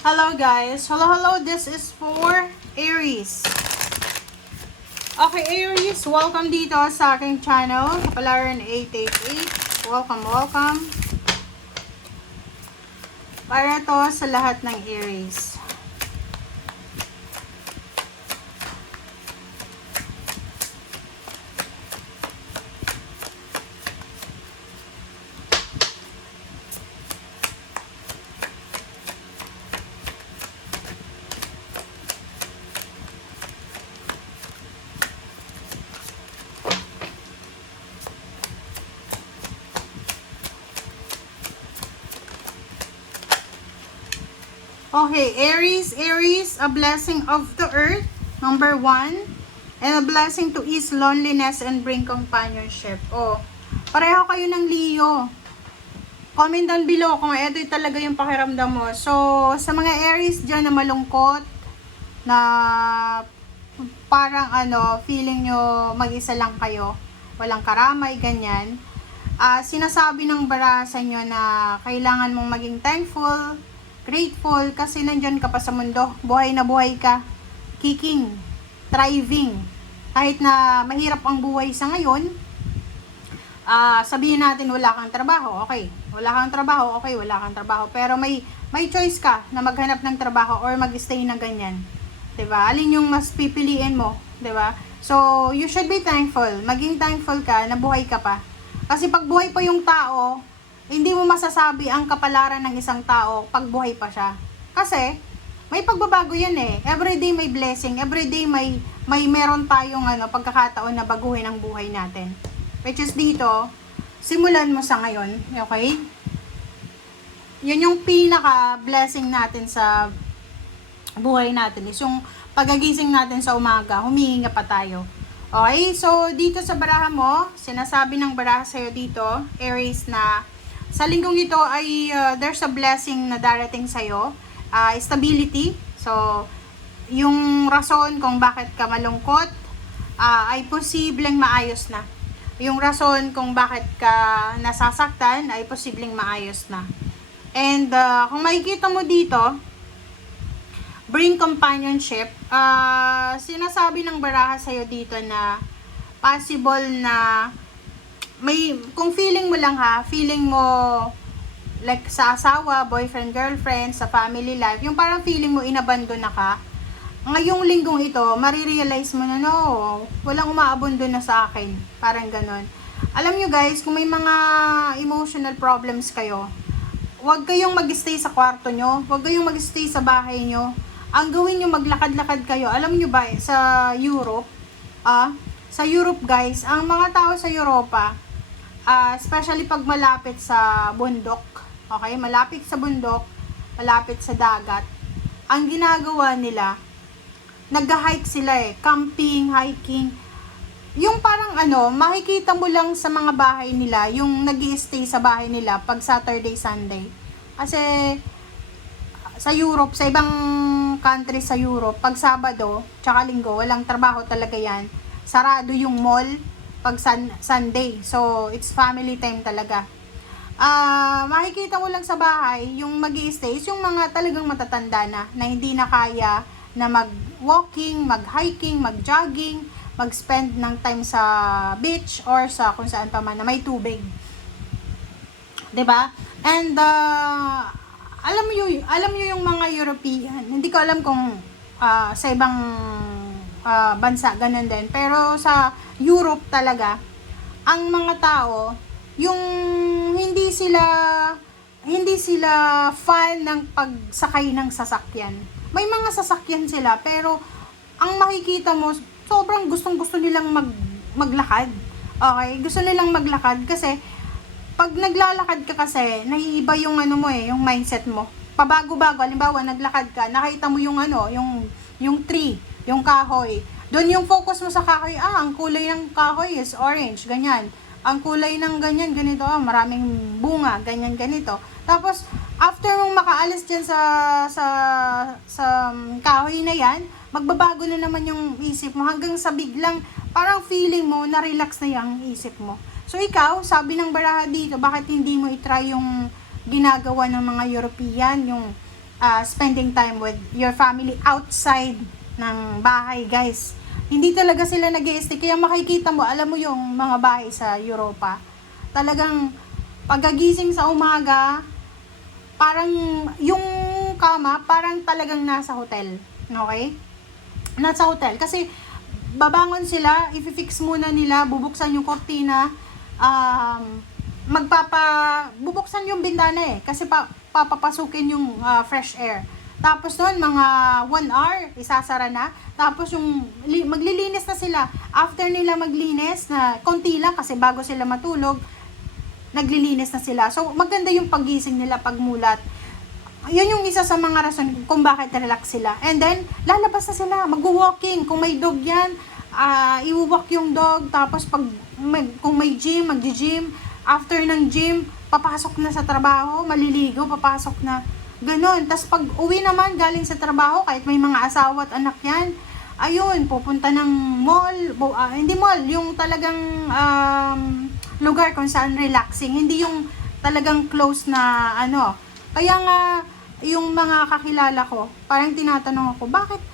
Hello guys. Hello. This is for Aries. Okay, Aries, welcome dito sa aking channel, Kapalaran 888. Welcome. Para to sa lahat ng Aries. Okay, Aries, a blessing of the earth, number 1. And a blessing to ease loneliness and bring companionship. Oh, pareho kayo ng Leo. Comment down below kung ito talaga yung pakiramdam mo. So, sa mga Aries dyan na malungkot, na parang feeling nyo mag-isa lang kayo, walang karamay, ganyan. Sinasabi ng bara sa inyo na kailangan mong maging thankful, grateful kasi nandyan ka pa sa mundo, buhay na buhay ka, kicking, thriving. Kahit na mahirap ang buhay sa ngayon, sabihin natin wala kang trabaho, okay. Wala kang trabaho, pero may choice ka na maghanap ng trabaho or mag-stay na ganyan. 'Di ba? Alin yung mas pipiliin mo, 'di ba? So, you should be thankful. Maging thankful ka na buhay ka pa. Kasi pag buhay pa yung tao, hindi mo masasabi ang kapalaran ng isang tao pag buhay pa siya. Kasi, may pagbabago yan eh. Everyday may blessing. Everyday may meron tayong pagkakataon na baguhin ang buhay natin. Which is dito, simulan mo sa ngayon. Okay? Yun yung pinaka-blessing natin sa buhay natin. Is yung pagagising natin sa umaga, humihinga pa tayo. Okay? So, dito sa baraha mo, sinasabi ng baraha sa'yo dito, Aries, na sa linggong ito ay there's a blessing na darating sa'yo. Stability. So, yung rason kung bakit ka malungkot ay posibleng maayos na. Yung rason kung bakit ka nasasaktan ay posibleng maayos na. And kung makikita mo dito, bring companionship. Sinasabi ng baraha sa'yo dito na possible na kung feeling mo lang feeling mo like sa asawa, boyfriend, girlfriend, sa family life, yung parang feeling mo inabandon na ka, ngayong linggong ito, marirealize mo na no, walang umaabondo na sa akin, parang ganon. Alam nyo guys, kung may mga emotional problems kayo, huwag kayong mag-stay sa kwarto nyo, huwag kayong mag-stay sa bahay nyo, ang gawin nyo maglakad-lakad kayo. Alam nyo ba, sa Europe, guys, ang mga tao sa Europa, especially pag malapit sa bundok, okay, malapit sa bundok, malapit sa dagat, ang ginagawa nila, nag-hike sila camping, hiking, yung parang makikita mo lang sa mga bahay nila, yung nag-i-stay sa bahay nila pag Saturday, Sunday. Kasi, sa Europe, sa ibang country sa Europe, pag Sabado, tsaka Linggo, walang trabaho talaga yan. Sarado yung mall pag Sunday. So, it's family time talaga. Makikita mo lang sa bahay, yung mag-i-stay, yung mga talagang matatanda na hindi na kaya na mag-walking, mag-hiking, mag-jogging, mag-spend ng time sa beach or sa kung saan pa man na may tubig. 'Di ba? And alam mo yung mga European, hindi ko alam kung sa ibang bansa ganun din, pero sa Europe talaga, ang mga tao, yung hindi sila fan ng pagsakay ng sasakyan. May mga sasakyan sila, pero ang makikita mo, sobrang gustong-gusto nilang maglakad. Okay? Gusto nilang maglakad kasi pag naglalakad ka kasi, naiiba yung yung mindset mo. Pabago-bago, halimbawa naglakad ka, nakita mo yung yung tree, yung kahoy. Doon yung focus mo sa kahoy, ang kulay ng kahoy is orange, ganyan. Ang kulay ng ganyan, ganito, maraming bunga, ganyan, ganito. Tapos, after mong makaalis dyan sa kahoy na yan, magbabago na naman yung isip mo hanggang sa biglang, parang feeling mo, na-relax na yung isip mo. So, ikaw, sabi ng baraha dito, bakit hindi mo itry yung ginagawa ng mga European, yung spending time with your family outside ng bahay, guys. Hindi talaga sila nag-i-stay. Kaya makikita mo, alam mo yung mga bahay sa Europa, talagang pagkagising sa umaga, parang yung kama, parang talagang nasa hotel. Okay? Nasa hotel. Kasi babangon sila, i-fix muna nila, bubuksan yung kortina, bubuksan yung bintana kasi papapasukin yung fresh air. Tapos noon, mga 1 hour, isasara na. Tapos yung maglilinis na sila. After nila maglinis, na konti lang kasi bago sila matulog, naglilinis na sila. So, maganda yung paggising nila, pagmulat. Yun yung isa sa mga rason kung bakit relax sila. And then, lalabas na sila, mag-walking. Kung may dog yan, i-walk yung dog. Tapos, kung may gym, mag-gym. After ng gym, papasok na sa trabaho, maliligo, papasok na. Ganon. Tapos pag uwi naman galing sa trabaho, kahit may mga asawa at anak yan, ayun, pupunta ng mall, hindi mall, yung talagang lugar kung saan relaxing, hindi yung talagang close na Kaya nga, yung mga kakilala ko, parang tinatanong ako, bakit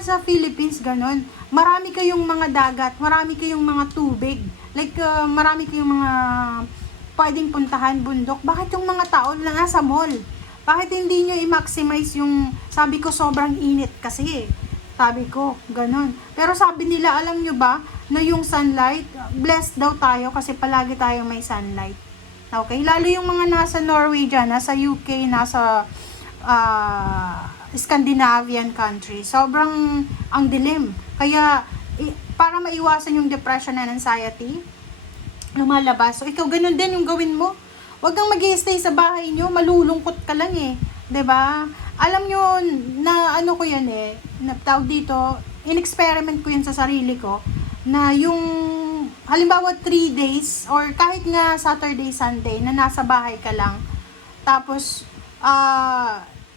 sa Philippines ganon? Marami kayong mga dagat, marami kayong mga tubig, like marami kayong mga pwedeng puntahan, bundok. Bakit yung mga tao lang nasa mall? Bakit hindi nyo i-maximize yung, sabi ko sobrang init kasi, sabi ko, ganun. Pero sabi nila, alam nyo ba, na yung sunlight, blessed daw tayo kasi palagi tayo may sunlight. Okay? Lalo yung mga nasa Norway dyan, nasa UK, nasa Scandinavian country, sobrang ang dilim. Kaya, para maiwasan yung depression and anxiety, lumalabas. So, ikaw ganun din yung gawin mo. Huwag kang mag-i-stay sa bahay nyo, malulungkot ka lang 'di ba? Alam nyo, na ko yan tawag dito, in-experiment ko yan sa sarili ko, na yung, halimbawa 3 days, or kahit nga Saturday, Sunday, na nasa bahay ka lang, tapos,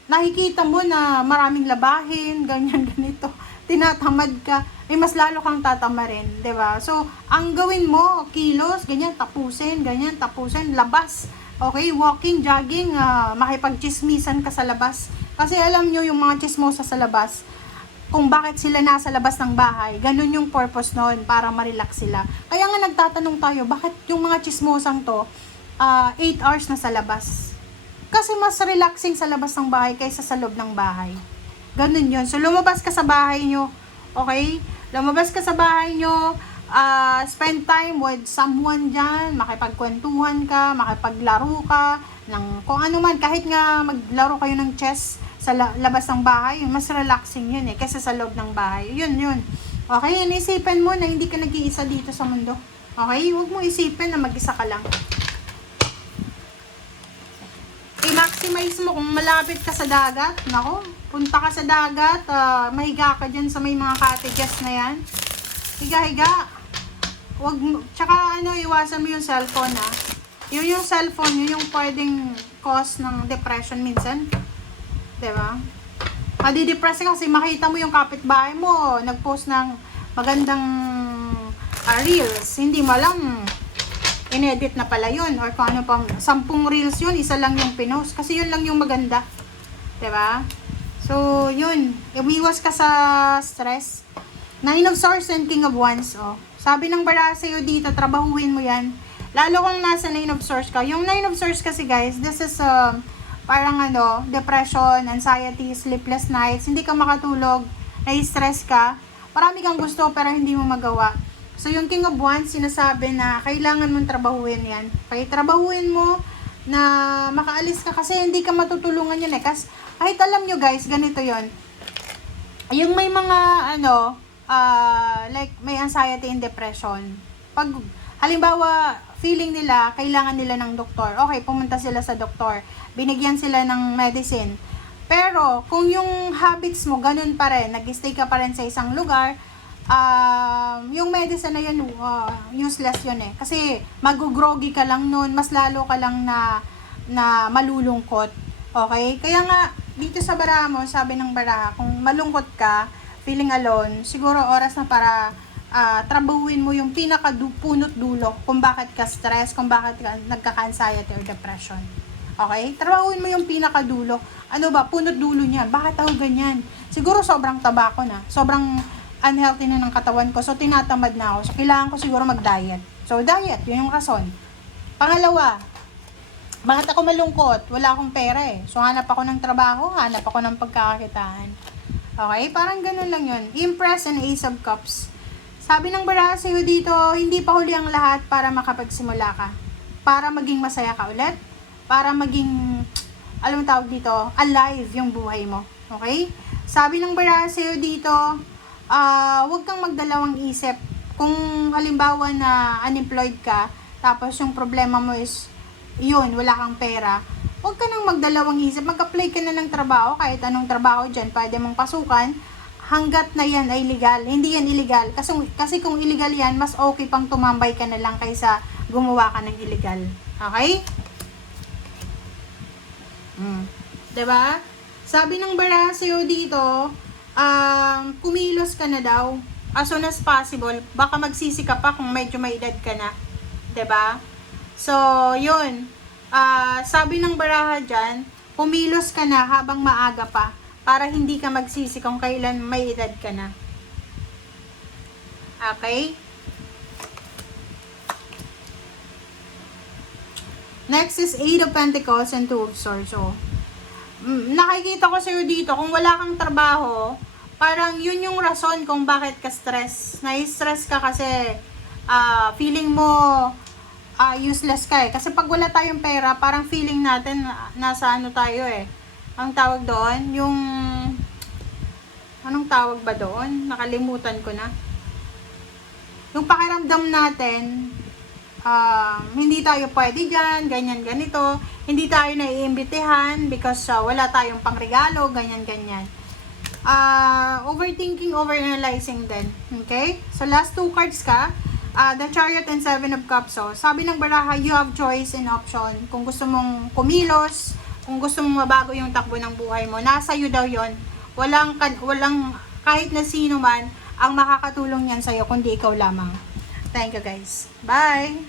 nakikita mo na maraming labahin, ganyan, ganito, tinatamad ka, mas lalo kang tatamarin, 'di ba? So, ang gawin mo, kilos, ganyan, tapusin, labas. Okay, walking, jogging, makipagchismisan ka sa labas. Kasi alam nyo yung mga chismosa sa labas, kung bakit sila nasa labas ng bahay, ganun yung purpose noon, para ma-relax sila. Kaya nga nagtatanong tayo, bakit yung mga chismosang to, 8 hours na sa labas? Kasi mas relaxing sa labas ng bahay kaysa sa loob ng bahay. Ganun yun. So, lumabas ka sa bahay nyo, okay? Lumabas ka sa bahay nyo, spend time with someone dyan, makipagkwentuhan ka, makipaglaro ka, ng kung ano man, kahit nga maglaro kayo ng chess sa labas ng bahay, mas relaxing yun kaysa sa loob ng bahay. Yun. Okay, inisipin mo na hindi ka nag-iisa dito sa mundo. Okay, huwag mo isipin na mag-isa ka lang. I-maximize mo kung malapit ka sa dagat, nako, punta ka sa dagat, mahiga ka dyan sa may mga cottages na yan. Higa-higa. Wag mo, tsaka iwasan mo yung cellphone Yung cellphone, yun yung pwedeng cause ng depression minsan. 'Di ba? Madi-depress kasi makita mo yung kapitbahay mo, nag-post ng magandang reels. Hindi mo alam, inedit na pala yun. Or kung ano pa, 10 reels yun, isa lang yung pinost. Kasi yun lang yung maganda. 'Di ba? So, yun. Umiwas ka sa stress. 9 of Swords and King of Wands, Sabi ng baraha sa'yo dito, trabahuin mo yan. Lalo kung nasa 9 of Swords ka. Yung 9 of Swords kasi guys, this is parang depression, anxiety, sleepless nights, hindi ka makatulog, na-stress ka, marami kang gusto pero hindi mo magawa. So yung King of Wands, sinasabi na kailangan mong trabahuin yan. Kaya trabahuin mo na makaalis ka kasi hindi ka matutulungan yan Kasi kahit alam nyo guys, ganito yon. Yung may mga like may anxiety and depression, pag halimbawa feeling nila kailangan nila ng doktor, okay, pumunta sila sa doktor, binigyan sila ng medicine, pero kung yung habits mo ganun pa rin, nag-stay ka pa rin sa isang lugar, yung medicine na yun useless yun kasi mag-groggy ka lang nun, mas lalo ka lang na malulungkot. Okay, kaya nga dito sa baraha mo, sabi ng baraha, kung malungkot ka, feeling alone, siguro oras na para trabahuin mo yung pinaka punot dulo kung bakit ka stress, kung bakit ka nagkaka-anxiety or depression. Okay? Trabahuin mo yung pinakadulo. Ano ba? Punot dulo niya. Bakit ako ganyan? Siguro sobrang taba ko na. Sobrang unhealthy na ng katawan ko. So, tinatamad na ako. So, kailangan ko siguro mag-diet. So, diet. Yun yung rason. Pangalawa, bakit ako malungkot? Wala akong pera eh. So, hanap ako ng trabaho, hanap ako ng pagkakakitaan. Okay? Parang ganun lang yun. Empress and Ace of Cups. Sabi ng baraha sa'yo dito, hindi pa huli ang lahat para makapagsimula ka. Para maging masaya ka ulit. Para maging, alam mo tawag dito, alive yung buhay mo. Okay? Sabi ng baraha sa'yo dito, huwag kang magdalawang isip. Kung halimbawa na unemployed ka, tapos yung problema mo is, yun, wala kang pera, huwag ka nang magdalawang isip. Mag-apply ka na ng trabaho, kahit anong trabaho dyan, pwede mong pasukan, hanggat na yan ay legal. Hindi yan illegal. Kasi kung illegal yan, mas okay pang tumambay ka na lang kaysa gumawa ka ng illegal. Okay? Diba? Sabi ng baraha sa'yo dito, kumilos ka na daw as soon as possible. Baka magsisi ka pa kung medyo may edad ka na. Diba? So, yun. Sabi ng baraha dyan, kumilos ka na habang maaga pa para hindi ka magsisi kung kailan may edad ka na. Okay? Next is 8 of Pentacles and 2 of Swords. So, nakikita ko sa'yo dito, kung wala kang trabaho, parang yun yung rason kung bakit ka stress. Na-stress ka kasi feeling mo useless ka eh. Kasi pag wala tayong pera, parang feeling natin nasa ano tayo eh. Ang tawag doon, yung anong tawag ba doon? Nakalimutan ko na. Yung pakiramdam natin, hindi tayo pwede dyan, ganyan, ganito. Hindi tayo naiimbitehan because wala tayong pangregalo, ganyan, ganyan. Overthinking, overanalyzing din. Okay? So, last two cards ka. The Chariot and Seven of Cups. So, sabi ng baraha, you have choice and option. Kung gusto mong kumilos, kung gusto mong mabago yung takbo ng buhay mo, nasa iyo daw yon. Walang kahit na sino man ang makakatulong yan sa'yo, kundi ikaw lamang. Thank you guys. Bye!